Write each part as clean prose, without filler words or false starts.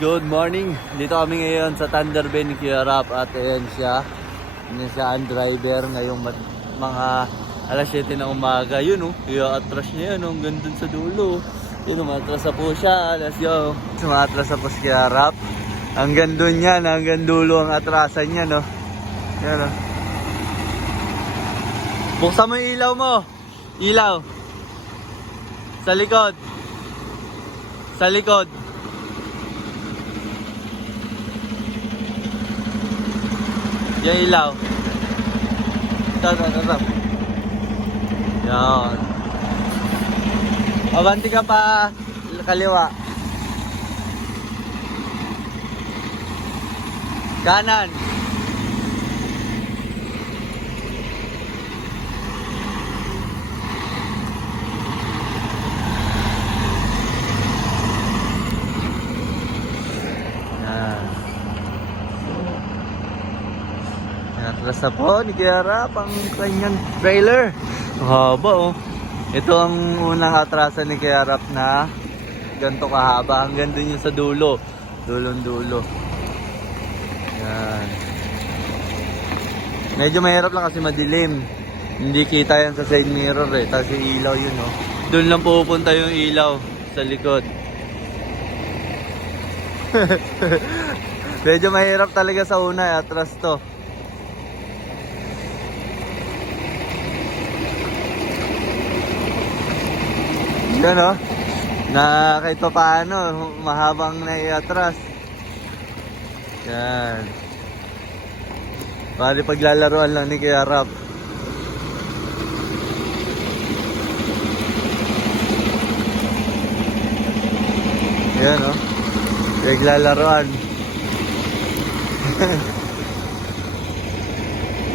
good morning. Dito kami ngayon sa Thunder Bay ni Kuya Rap at ayan siya. Ayan siya ang driver ngayong mga alas 7 ng umaga. Yun atras niya yun, ang ganda sa dulo. Yun, umatras na po siya. Let's go. Umatras na po si Kuya Rap. Ang ganda niya, hanggang dulo ang atrasan niya, no? Yan, no? Buksan mo yung ilaw mo. Ilaw. Sa likod. Sa likod. Yung ilaw. Ito. Yan. Abanti ka pa kaliwa. Kanan. Atras na po ni Kuya Rap ang kanyang trailer. Haba Ito ang unang atrasan ni Kuya Rap na ganito kahaba. Hanggang dun yung sa dulo. Dulong-dulo. Yan. Medyo mahirap lang kasi madilim. Hindi kita yan sa side mirror Tapos yung ilaw yun Doon lang pupunta yung ilaw sa likod. Medyo mahirap talaga sa una atras to. Yan na kahit pa paano mahabang naiatras. Yan. Bali paglalaruan lang ni Kuya Rap. Yan paglalaruan.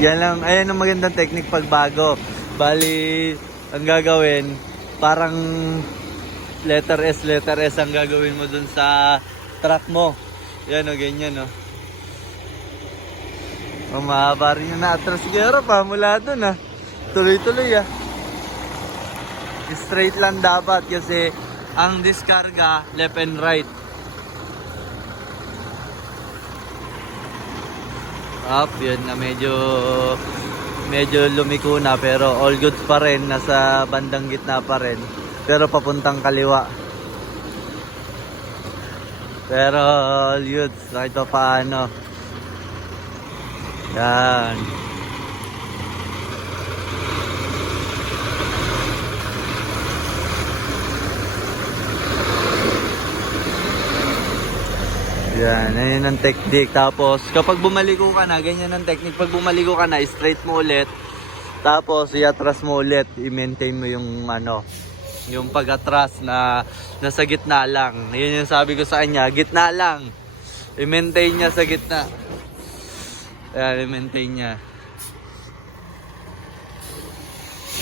Yan lang, ayan ang magandang technique pagbago. Bali ang gagawin parang letter S ang gagawin mo dun sa truck mo. Yan ganyan mahaba rin yung na-atras siguro pa mula dun tuloy-tuloy straight lang dapat kasi ang diskarga left and right. Yun na medyo lumiko na pero all goods pa rin, nasa bandang gitna pa rin pero papuntang kaliwa. Pero all goods kahit pa paano. Yan. Yan, ayun ang technique. Tapos kapag bumaliko ka na, ganyan ang technique. Pag bumaliko ka na, straight mo ulit. Tapos iatras mo ulit. I-maintain mo yung yung pag-atras na nasa gitna lang. Yun yung sabi ko sa kanya, gitna lang. I-maintain niya sa gitna. Ayan, i-maintain niya.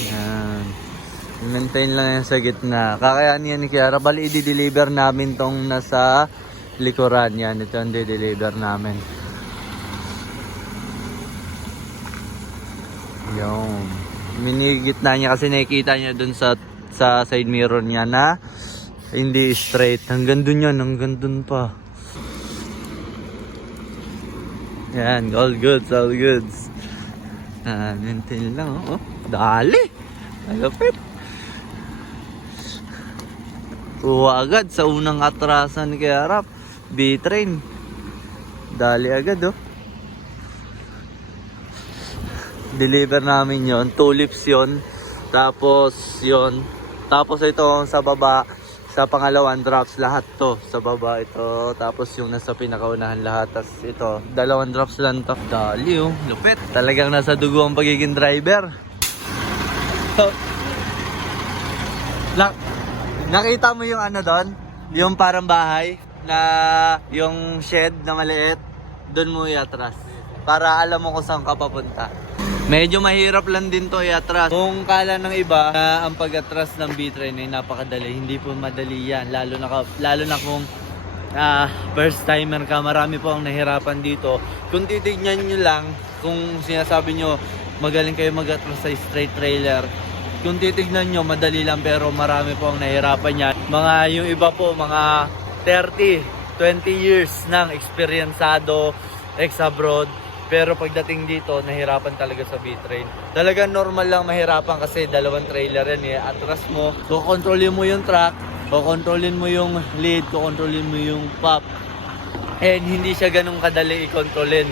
Yan. I-maintain lang yan sa gitna. Kakayanin yan ni Kiara. Bali, i-deliver namin tong nasa likuran. Yan, ito ang di-deliver namin. Yung minigitna niya kasi nakikita niya dun sa side mirror niya na hindi straight. Hanggang dun yan, hanggang dun pa. Yan, all goods. Maintain lang dali. Malapit. Uwa agad sa unang atrasan ni Kuya Rap. B-train. Dali agad Deliver namin yon, tulips yon. Tapos yon. Tapos ito sa baba, sa pangalawang drops lahat to. Sa baba ito, tapos yung nasa pinakaunahan lahat. Tapos ito, dalawang drops lang to. Dali lupit. Talagang nasa dugo ang pagiging driver. Nakita mo yung doon? Yung parang bahay na yung shed na maliit, doon mo iatras para alam mo kung saan ka papunta. Medyo mahirap lang din to iatras. Kung kala ng iba na ang pag-atras ng B-train ay napakadali, hindi po madali yan. Lalo na kung first timer ka, marami po ang nahirapan dito. Kung titignan nyo lang, kung sinasabi nyo magaling kayo mag-atras sa straight trailer, kung titignan nyo madali lang pero marami po ang nahirapan yan. Yung iba po mga 30 20 years ng eksperyensado, ex-abroad. Pero pagdating dito, nahirapan talaga sa B-Train. Talagang normal lang mahirapan kasi dalawang trailer yan eh. Atras mo, kukontrolin mo yung track, kukontrolin mo yung lead, kukontrolin mo yung pop. And hindi siya ganun kadali i-kontrolin.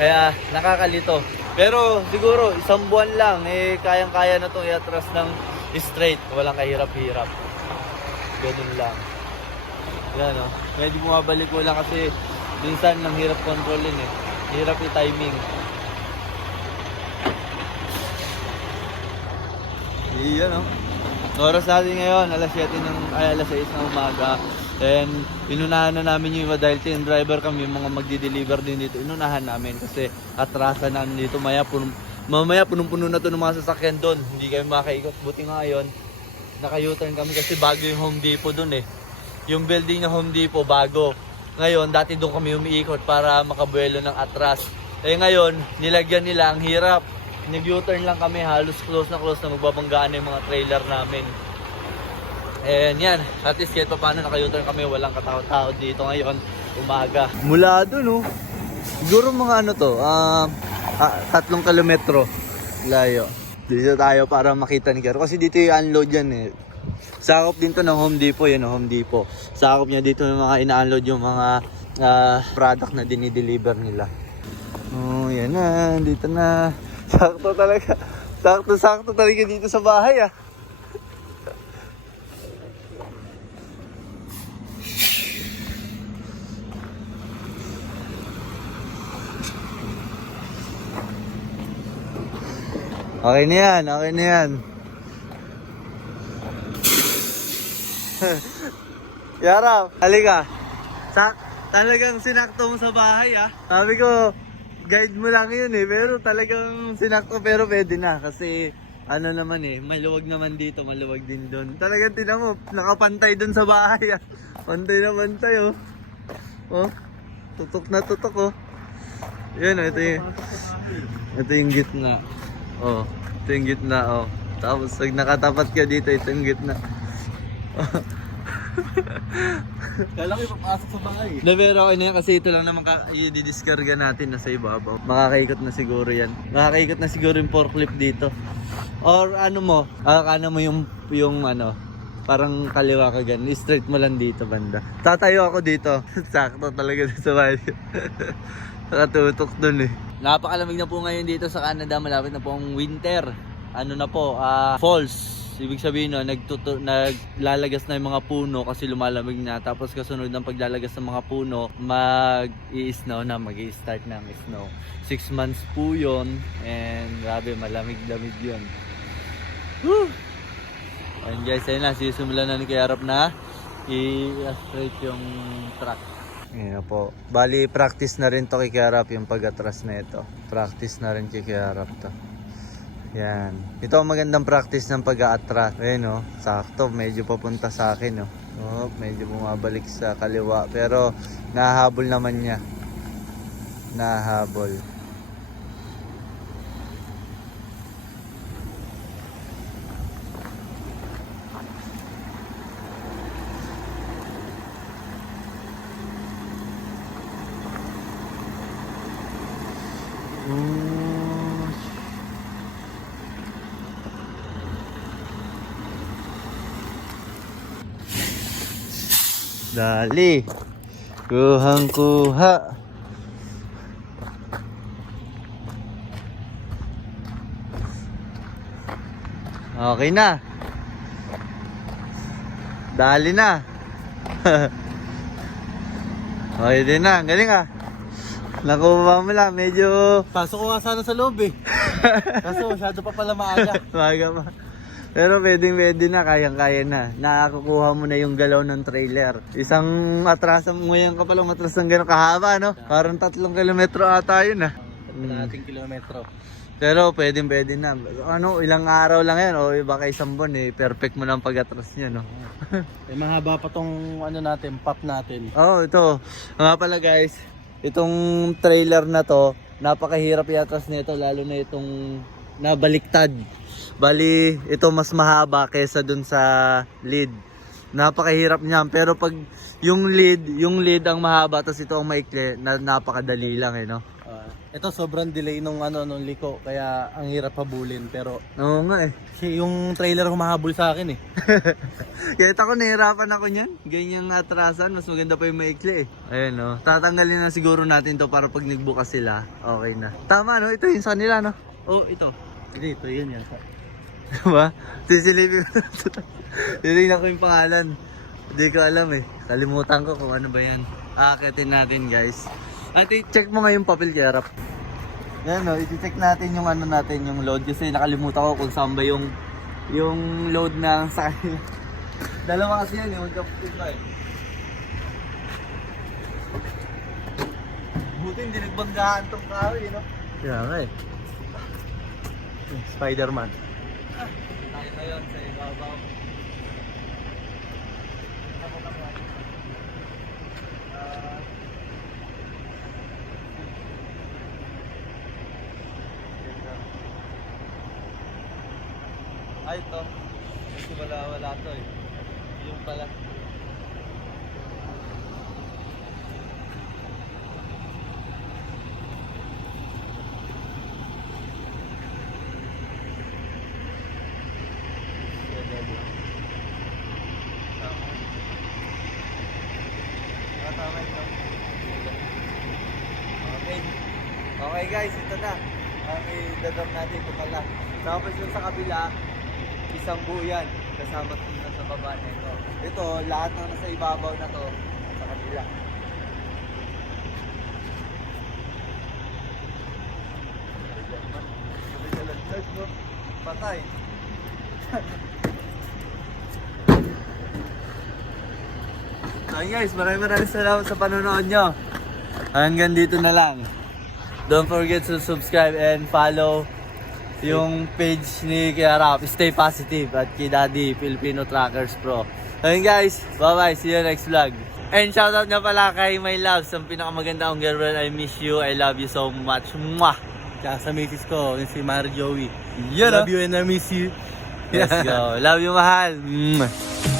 Kaya nakakalito. Pero siguro isang buwan lang eh kayang-kaya na itong i-atras ng straight. Walang kahirap-hirap. Ganun lang. Yan o. Medyo bumabalik ko lang kasi minsan lang hirap kontrolin eh. Hirap i-timing. Iyan o. Oras natin ngayon, alas 6 ng umaga. And inunahan na namin yung iba dahil team driver kami, mga magdi-deliver din dito. Inunahan namin kasi atrasan namin dito. Mamaya punong-puno na to ng mga sasakyan doon. Hindi kami makaikot. Buti nga ngayon, naka-U-turn kami kasi bago yung Home Depot doon eh. Yung building ng Home Depot bago. Ngayon, dati doon kami umiikot para makabuelo ng atras. Eh ngayon, nilagyan nila, ang hirap. Nag-U-turn lang kami, halos close na magbabanggaan yung mga trailer namin. And yan, at least kahit pa paano naka-U-turn kami, walang katao-tao dito ngayon, umaga. Mula doon, siguro mga ano to, 3 kilometro layo. Dito tayo para makita ni Kero. Kasi dito yung unload yan eh. Sakop din to ng Home Depot, yan Home Depot. Sakop niya dito yung mga ina-unload yung mga product na dinideliver nila. Oh, yan na, dito na. Sakto talaga. Sakto talaga dito sa bahay ah. Okay na yan. Yara, halika. Talagang sinakto mo sa bahay ah. Sabi ko, guide mo lang yun eh. Pero talagang sinakto pero pwede na. Kasi ano naman eh, maluwag naman dito, maluwag din doon. Talagang tinan mo, nakapantay doon sa bahay ah. Pantay na pantay oh. Oh, tutok na tutok oh. Yan oh, ito yung gitna. Oh, ito yung gitna oh. Tapos pag nakatapat ka dito, ito yung gitna. Kala ko ipapasok sa bahay. Pero okay na yan kasi ito lang naman i-discarga natin na sa ibabaw. Makakaikot na siguro yan. Makakaikot na siguro yung forklift dito. Or ano mo, yung ano, parang kaliwa ka gan. Straight mo lang dito banda. Tatayo ako dito. Sakto talaga sa bahay. Nakatutok dun eh. Napakalamig na po ngayon dito sa Canada. Malapit na po ang winter. Ano na po, falls. Ibig sabihin no, naglalagas na yung mga puno kasi lumalamig na. Tapos kasunod ng paglalagas ng mga puno, mag-i-snow na, mag-i-start na ang snow. 6 months po yun. And grabe, malamig-lamig yun. Woo! And guys, ayun na, sisimulan na ni Kayarap na i-straight yung truck. Ayan po. Bali, practice na rin to kay Kayarap yung pag-atras na ito. Practice na rin kay Kayarap to. Yan. Ito ang magandang practice ng pag-a-attract. Ayan o. Sakto. Medyo papunta sa akin o. Oh, medyo bumabalik sa kaliwa. Pero nahahabol naman niya. Nahahabol. Dali. Kuhang-kuha. Okay na. Dali na. Okay din na. Galing ah. Nakuha mo lang. Medyo... Pasok ko nga sana sa loob eh. Kaso masyado pa pala maaga. Maaga pa. Pero pwede na, kayang-kaya na. Nakakukuha mo na yung galaw ng trailer. Isang atrasan mo ngayon ka palang matras ng gano'ng kahaba, no? Parang 3 kilometro ata yun, ah. Kalahating kilometro. Pero pwede na. Ano, ilang araw lang yan, o baka isang buwan, eh. Perfect mo lang pag-atras niya, no? Mahaba pa tong ano natin, pop natin. Oh, ito. Nga pala guys, itong trailer na to, napakahirap i-atras nito, lalo na itong nabaliktad. Bali, ito mas mahaba kaysa dun sa lead. Napakahirap niyan. Pero pag yung lead ang mahaba, tapos ito ang maikli, napakadali lang eh, no? Ito sobrang delay nung nung liko, kaya ang hirap habulin. Pero Oo nga eh. yung trailer humahabol sa akin eh. Kaya ako nahirapan ako niyan. Ganyang atrasan, mas maganda pa yung maikli eh. Ayun no. Tatanggalin na siguro natin to para pag nagbukas sila, okay na. Tama no, ito yung sa nila no. Oh, ito. Hindi, ito yun yan. Diba? Sisilipin ko na ito. Titignan ko yung pangalan. Hindi ko alam eh. Kalimutan ko kung ano ba yan. Aakitin natin guys. At i-check mo nga yung papel kay Rap. Yan no, i-check natin yung ano natin, yung load. Kasi nakalimutan ko kung saan ba yung load na sa kanila. Dalawa kasi yan, yung kapatid ba eh. Buti hindi nagbanggahan tong kahoy, no? Kaya nga eh. Spider-Man. Tayo na yun sa ibabaw. Ay, ito. Kasi wala to eh. Yung pala. Tama ito. Okay. Okay guys, ito na. Ang idadam natin ito pala. Tapos yung sa kabila, isang buo yan. Kasama ito sa baba na ito. Ito, lahat ng nasa ibabaw na to, sa kabila. Patay. So guys, maraming salamat sa panonood nyo. Hanggang dito na lang. Don't forget to subscribe and follow yung page ni Kuya Rap. Stay positive at kay Daddy Filipino Trackers Pro. Ayun guys, bye bye, see you next vlog. And shoutout nga pala kay My Loves, ang pinakamaganda kong girlfriend. I miss you, I love you so much. Mwah! Tsaka sa misis ko, yung si Mary Joey. Yun, Love you and I miss you. Let's go. Love you, mahal. Mwah.